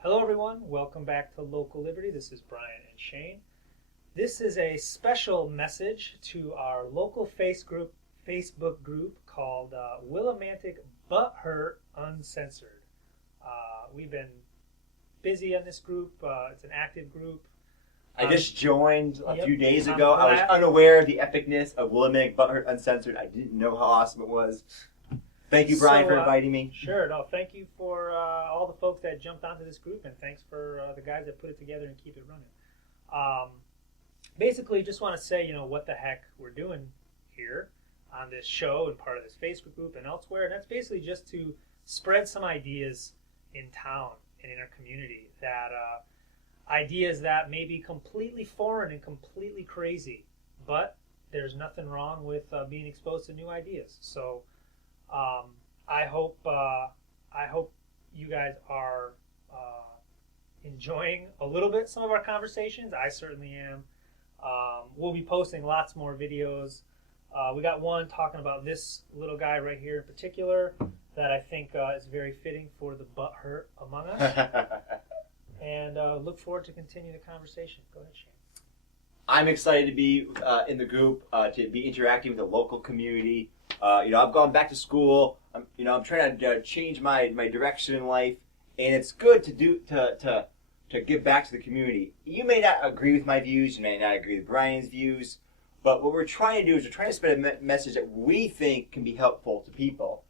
Hello everyone, welcome back to Local Liberty. This is Brian and Shane. This is a special message to our local Facebook group called Willimantic BUTTHURT Uncensored. We've been busy on this group. It's an active group. I just joined a few days I'm ago. I was glad. unaware of the epicness of Willimantic BUTTHURT Uncensored. I didn't know how awesome it was. Thank you, Brian, for inviting me. Sure. No, thank you for all the folks that jumped onto this group, and thanks for the guys that put it together and keep it running. Basically, just want to say, what the heck we're doing here on this show and part of this Facebook group and elsewhere. And that's basically just to spread some ideas in town and in our community, that ideas that may be completely foreign and completely crazy, but there's nothing wrong with being exposed to new ideas. So I hope you guys are enjoying a little bit some of our conversations. I certainly am. We'll be posting lots more videos. We got one talking about this little guy right here in particular that I think is very fitting for the butt hurt among us. And look forward to continue the conversation. Go ahead, Shane. I'm excited to be in the group, to be interacting with the local community. I've gone back to school. I'm trying to change my direction in life, and it's good to give back to the community. You may not agree with my views. You may not agree with Brian's views, but what we're trying to do is we're trying to spread a message that we think can be helpful to people.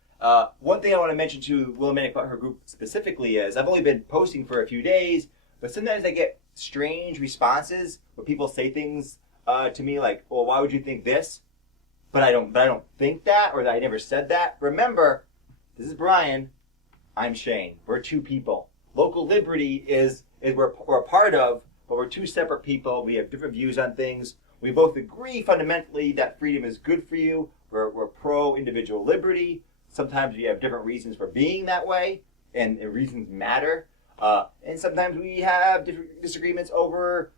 One thing I want to mention to Willimantic BUTTHURT group specifically is I've only been posting for a few days, but sometimes I get strange responses where people say things to me like, "Well, why would you think this?" But I don't think that, or that I never said that. Remember, this is Brian. I'm Shane. We're two people. Local Liberty is we're a part of, but we're two separate people. We have different views on things. We both agree fundamentally that freedom is good for you. We're pro individual liberty. Sometimes we have different reasons for being that way, and reasons matter. And sometimes we have different disagreements over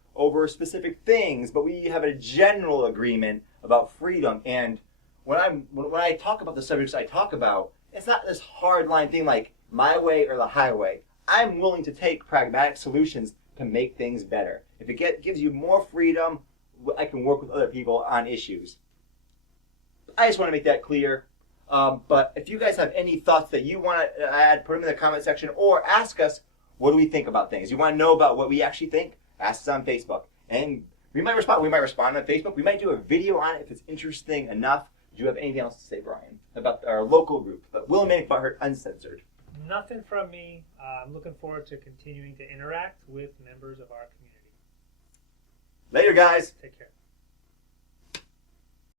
specific things, but we have a general agreement about freedom. And when I talk about the subjects I talk about, it's not this hard line thing like my way or the highway. I'm willing to take pragmatic solutions to make things better. If it gives you more freedom, I can work with other people on issues. I just want to make that clear. But if you guys have any thoughts that you want to add, put them in the comment section, or ask us, what do we think about things? You want to know about what we actually think? Ask us on Facebook. And we might respond. We might respond on Facebook. We might do a video on it if it's interesting enough. Do you have anything else to say, Brian, about our local group, the Willimantic BUTTHURT Uncensored? Nothing from me. I'm looking forward to continuing to interact with members of our community. Later, guys. Take care.